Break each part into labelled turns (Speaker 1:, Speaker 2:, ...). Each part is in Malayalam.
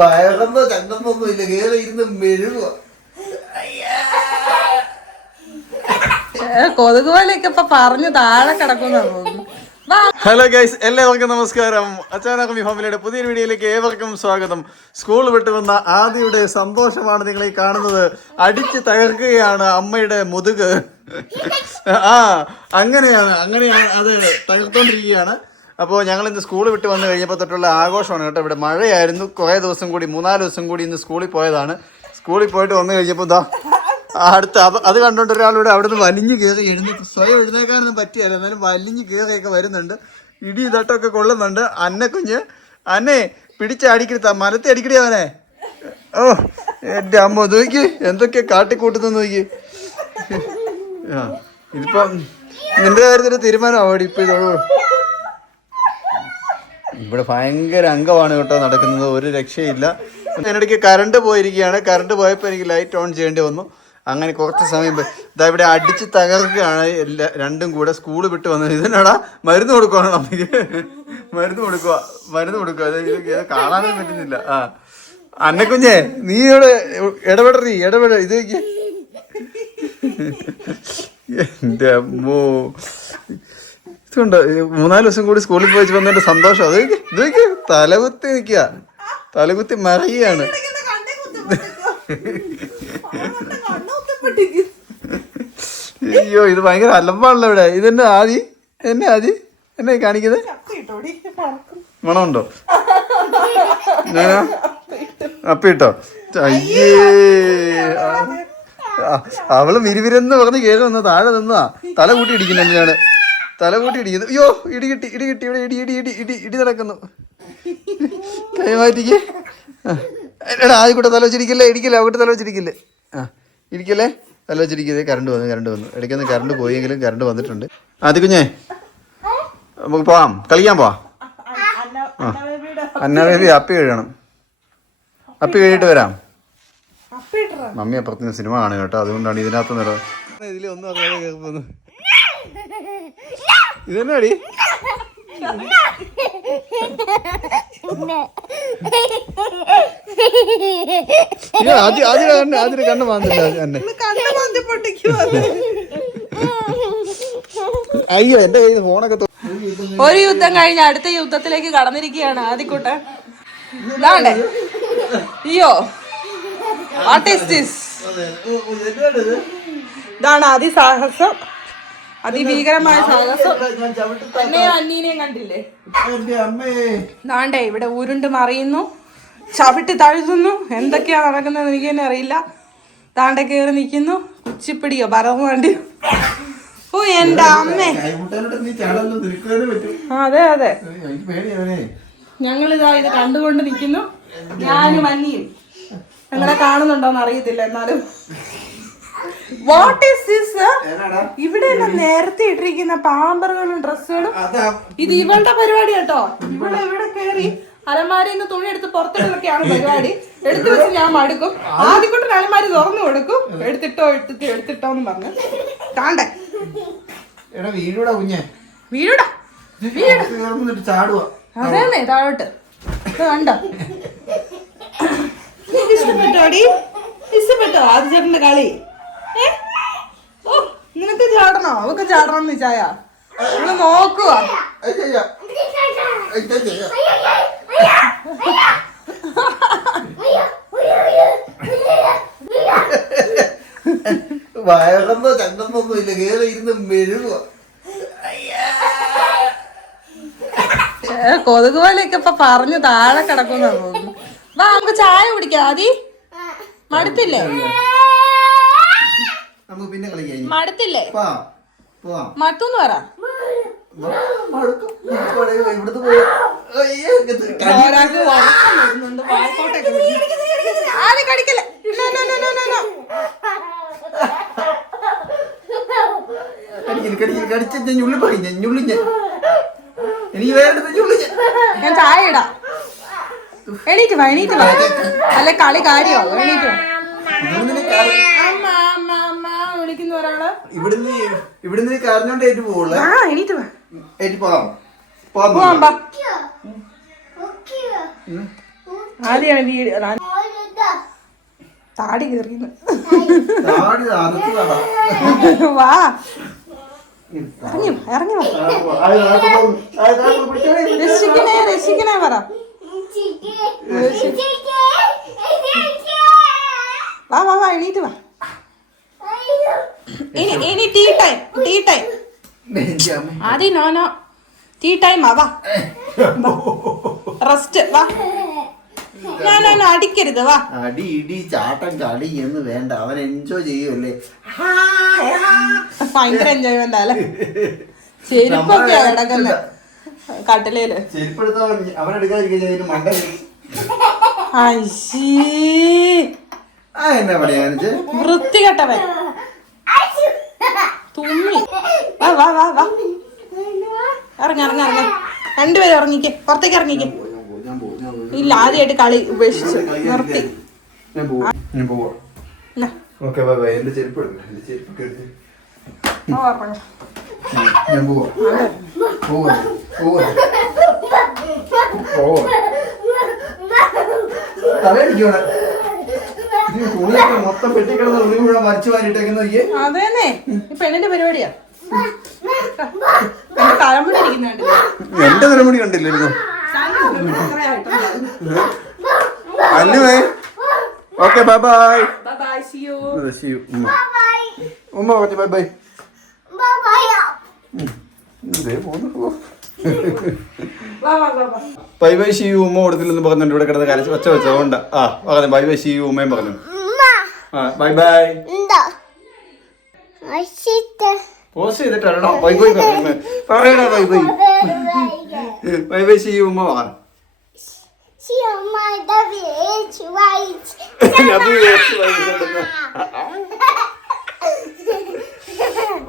Speaker 1: വയറെന്നോ ചന്തന്നൊന്നും ഇല്ല. കേറി ഇരുന്ന് മെഴുകുക
Speaker 2: കൊതുക് പോലെയൊക്കെ ഇപ്പൊ പറഞ്ഞു താഴെ കിടക്കുന്ന തോന്നുന്നു.
Speaker 3: ഹലോ ഗൈസ് എല്ലാവർക്കും നമസ്കാരം. അച്ചാനകമി ഫാമിലിയുടെ പുതിയൊരു വീഡിയോയിലേക്ക് ഏവർക്കും സ്വാഗതം. സ്കൂൾ വിട്ടു വന്ന ആദിയുടെ സന്തോഷമാണ് നിങ്ങൾ ഈ കാണുന്നത്. അടിച്ച് തകർക്കുകയാണ് അമ്മയുടെ മുതുക്. ആ അങ്ങനെയാണ് അങ്ങനെയാണ് അത് തകർത്തോണ്ടിരിക്കുകയാണ്. അപ്പോൾ ഞങ്ങൾ ഇന്ന് സ്കൂൾ വിട്ട് വന്നു കഴിഞ്ഞപ്പോൾ തൊട്ടുള്ള ആഘോഷമാണ് കേട്ടോ. ഇവിടെ മഴയായിരുന്നു. കുറേ ദിവസം കൂടി മൂന്നാൽ ദിവസം കൂടി ഇന്ന് സ്കൂളിൽ പോയതാണ്. സ്കൂളിൽ പോയിട്ട് വന്നു കഴിഞ്ഞപ്പോൾ ദാ അടുത്ത അത് കണ്ടുകൊണ്ട് ഒരാളിവിടെ അവിടെ നിന്ന് വലിഞ്ഞു കയറി എഴുന്നേറ്റ്. സ്വയം എഴുന്നേക്കാനൊന്നും പറ്റിയല്ല. എന്നാലും വലിഞ്ഞു കയറിയൊക്കെ വരുന്നുണ്ട്. ഇടി ഇതട്ടൊക്കെ കൊള്ളുന്നുണ്ട്. അന്നെ കുഞ്ഞ് അന്നെ പിടിച്ച് അടിക്കരുത്ത മരത്തെ അടിക്കടി അവനെ. ഓ എന്റെ അമ്മ നോക്കി. എന്തൊക്കെ കാട്ടിക്കൂട്ടുന്നു നോക്കി. ആ ഇതിപ്പം നിന്റെ കാര്യത്തിൽ തീരുമാനമാവടി ഇപ്പൊ ഇതോ? ഇവിടെ ഭയങ്കര അംഗമാണ് കേട്ടോ നടക്കുന്നത്. ഒരു രക്ഷയില്ല. അതിനിടയ്ക്ക് കറണ്ട് പോയിരിക്കുകയാണ്. കറണ്ട് പോയപ്പോൾ എനിക്ക് ലൈറ്റ് ഓൺ ചെയ്യേണ്ടി വന്നു. അങ്ങനെ കുറച്ച് സമയം ഇതാ ഇവിടെ അടിച്ച് തകർക്കുകയാണ് എല്ലാ രണ്ടും കൂടെ സ്കൂൾ വിട്ട് വന്നത്. ഇതിനാടാ മരുന്ന് കൊടുക്കുവാണ് നമുക്ക്? മരുന്ന് കൊടുക്കുക മരുന്ന് കൊടുക്കുക കാണാനും പറ്റുന്നില്ല. ആ. അന്നക്കുഞ്ഞേ നീ ഇവിടെ ഇടപെടറി ഇടപെട. ഇത് എന്റെ അമ്മോ. ഇതുണ്ട്. മൂന്നാൽ ദിവസം കൂടി സ്കൂളിൽ പോയി വന്നതിന്റെ സന്തോഷം. അത് ഇത് തലകുത്തി നിൽക്കുക തലകുത്തി മറിയാണ് അയ്യോ ഇത് ഭയങ്കര അലമ്പാണല്ലോ ഇവിടെ. ഇതെന്നെ ആദി? എന്നെ ആദി? എന്നെ കാണിക്കുന്നത്? മണമുണ്ടോ? അപ്പിട്ടോ? അയ്യേ. അവൾ വിരിവിരെന്ന് പറഞ്ഞ് കേറി വന്ന താഴെ നിന്നാ തല കൂട്ടി ഇടിക്കുന്നു എന്തിനാണ്? തല കൂട്ടി ഇടിക്കുന്നു. അയ്യോ ഇടി കിട്ടി ഇടി കിട്ടി ഇവിടെ ഇടി ഇടി ഇടി ഇടി ഇടി നടക്കുന്നു. കൈ മാറ്റിക്ക്. ആ. എടാ ആദ്യം കൂടെ തല വെച്ചിരിക്കില്ലേ? ഇടിക്കില്ല? അവിടെ തല വെച്ചിരിക്കില്ലേ? ആ ഇരിക്കല്ലേ തല വെച്ചിരിക്കുന്നത് കറണ്ട് വന്നു കറണ്ട് വന്നു. ഇടയ്ക്കൊന്ന് കറണ്ട് പോയെങ്കിലും കറണ്ട് വന്നിട്ടുണ്ട്. ആദ്യ കുഞ്ഞേ നമുക്ക് പോവാം. കളിക്കാൻ പോവാം. ആ. അന്ന ബേബി അപ്പി കഴിയണം. അപ്പി കഴിയിട്ട് വരാം. മമ്മി അപ്പുറത്തിന് സിനിമ കാണുക കേട്ടോ. അതുകൊണ്ടാണ് ഇതിനകത്ത് നിറ ഇതിലൊന്നും അറിയാതെ കേൾക്കുന്നു ഇതെന്നാടി? ഇത് ആദ്യം ആദ്യം കണ്ണ് ആദ്യം കണ്ണ് മാന്തില്ല എന്നെ. അയ്യോ എന്റെ കയ്യിൽ ഫോണൊക്കെ
Speaker 2: ഒരു യുദ്ധം കഴിഞ്ഞ അടുത്ത യുദ്ധത്തിലേക്ക് കടന്നിരിക്കുകയാണ് ആദ്യക്കൂട്ടൻ ഇതാണ്ടേ. അയ്യോ. വാട്ട് ഈസ് ദിസ് ഇതാണ് അതിസാഹസം അതിഭീകരമായ സാഹസം. അന്നീനെയും കണ്ടില്ലേ? നാണ്ടേ ഇവിടെ ഉരുണ്ട് മറിയുന്നു ചവിട്ടി തഴുതുന്നു. എന്തൊക്കെയാ നടക്കുന്നത് എനിക്ക് തന്നെ അറിയില്ല. താണ്ട കയറി നിൽക്കുന്നു. കുച്ചിപ്പിടിയോ വേണ്ടി. ഓ എന്റെ അമ്മേ. അതെ അതെ. ഞങ്ങളിതാ ഇത് കണ്ടുകൊണ്ട് നിൽക്കുന്നു. ഞാനും അന്നിയും നിങ്ങളെ കാണുന്നുണ്ടോന്ന് അറിയത്തില്ല എന്നാലും. വാട്ട് ഈസ് ദിസ് ഇവിടെ നേരത്തെ ഇട്ടിരിക്കുന്ന പാമ്പറുകളും ഡ്രസ്സുകളും. ഇത് ഇവളുടെ പരിപാടി കേട്ടോ. ഇവിടെ ഇവിടെ കയറി അലമാരിയിൽ നിന്ന് തുണി എടുത്ത് പുറത്തിടലൊക്കെയാണ് പരിപാടി. എടുത്തു വെച്ച് ഞാൻ മടുക്കും. ആദ്യക്കൂട്ടൻ അലമാരി തുറന്നു കൊടുക്കും. എടുത്തിട്ടോ എടുത്തിട്ടോ എടുത്തിട്ടോ എന്ന് പറഞ്ഞു. താണ്ടേ.
Speaker 1: എടാ വീടൂടാ കുഞ്ഞെ.
Speaker 2: വീടാ. വീട്
Speaker 1: ചാടുക
Speaker 2: അതേന്നേ താഴോട്ട്. കണ്ടോ? ഇഷ്ടപ്പെട്ടോടി ഇഷ്ടപ്പെട്ടോ ആദ്യചേട്ടന്റെ കളി? ഏ? ഓ നിനക്ക് ചാടണോ? അവക്ക് ചാടണം എന്ന് ചായ. നമ്മൾ നോക്കുക
Speaker 1: വയറെന്നോ ചങ്ങന്നൊന്നും ഇല്ല. കേറി ഇരുന്ന് മെഴുകുക
Speaker 2: കൊതുക് പോലെയൊക്കെ ഇപ്പൊ പറഞ്ഞു താഴെ കിടക്കുന്ന വാ നമുക്ക് ചായ കുടിക്കാം. ആദി മടുത്തില്ലേ?
Speaker 1: നമുക്ക് പിന്നെ കളിക്കാം.
Speaker 2: മടുത്തില്ലേ? മടുത്തു പറ.
Speaker 1: പോയി.
Speaker 2: കടിക്കല്ലേ.
Speaker 1: കടിച്ച ഞാൻ ഞുള്ളി പറയും ഞാൻ ഞുള്ളി ഞാൻ. എനിക്ക് വേറെ ഞുള്ളി ഞാൻ.
Speaker 2: ഞാൻ ചായ ഇടാം. എണീറ്റ് വാ എണീറ്റ് വാ. അല്ലെ കളി കാര്യമാവും എണീറ്റ് വാ.
Speaker 1: ഇവിടുന്ന് ഇവിടുന്ന് കരഞ്ഞോണ്ട് ഏറ്റു പോവുള്ളേ ഏറ്റു
Speaker 2: ആദ്യമാണ് താടി
Speaker 1: കയറിയത്.
Speaker 2: വാ ഇറങ്ങി. രക്ഷിക്കണേ രക്ഷിക്കണേ പറ വാ വാ വാ എണീറ്റ് വാ ഇനി ഇനി ടീ ടൈം ടീ ടൈം. ആദ്യം നോ നോ. ടീ ടൈം ആ വാ. റെസ്റ്റ് വാ. അടിക്കരുത് വാ.
Speaker 1: അടി ഇടി ചാട്ടം കളി എന്ന് വേണ്ട. അവൻ എൻജോയ് ചെയ്യുമല്ലേ
Speaker 2: ഭയങ്കര എൻജോയ്മെന്റ് അല്ലേ ചെരുപ്പൊക്കെ കിടക്കുന്നത് കട്ടിലേൽ.
Speaker 1: ചെരുപ്പെടുത്ത അവനെടുക്കാതിരിക്കും മണ്ട
Speaker 2: അയ്യേ
Speaker 1: ആ എന്നാ പറയാ കാണിച്ച്
Speaker 2: വൃത്തികെട്ടവൻ തുമ്മി വാ വാ വാ. ഇറങ്ങ ഇറങ്ങി ഇറങ്ങി. രണ്ടുപേരും ഇറങ്ങിക്കേ. പുറത്തേക്ക് ഇറങ്ങിക്കേ. ഇല്ല ആദ്യമായിട്ട് കളി ഉപേക്ഷിച്ചു നിർത്തി.
Speaker 1: തലയടിക്കോടെ തുണിയൊക്കെ മൊത്തം പെട്ടിക്കിടന്ന് തുണി മുഴുവൻ വലിച്ചു വാരിട്ടേക്കുന്ന നോക്കിയേ.
Speaker 2: അതേന്നെ. ഈ പെണ്ണിന്റെ പരിപാടിയാ. തലമുടി ഇരിക്കുന്നുണ്ട്.
Speaker 3: എന്റെ തലമുടി കണ്ടില്ലായിരുന്നു. അല്ലുവേ okay bye bye
Speaker 2: bye see you
Speaker 3: ഉമ്മ പറഞ്ഞു bye bye bye bye she ഉമ്മ കൊടുത്തില്ലെന്ന് പറഞ്ഞിട്ട് ഇവിടെ കിടന്ന് കരച്ച് ഒച്ച വെച്ചതുകൊണ്ട് ആ പറഞ്ഞു ബൈ ബൈ ഷീ ഉമ്മയും പറഞ്ഞു. ആ ബൈ ബൈ പോസ്റ്റ് ചെയ്തിട്ടാണോ? ബൈ ബൈ പറയണ ബൈ ബൈ ബൈ ബൈ ശി ഉമ്മ പറഞ്ഞു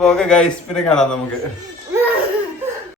Speaker 3: ഓക്കെ ഗൈസ് പിന്നെ കാണാം നമുക്ക്.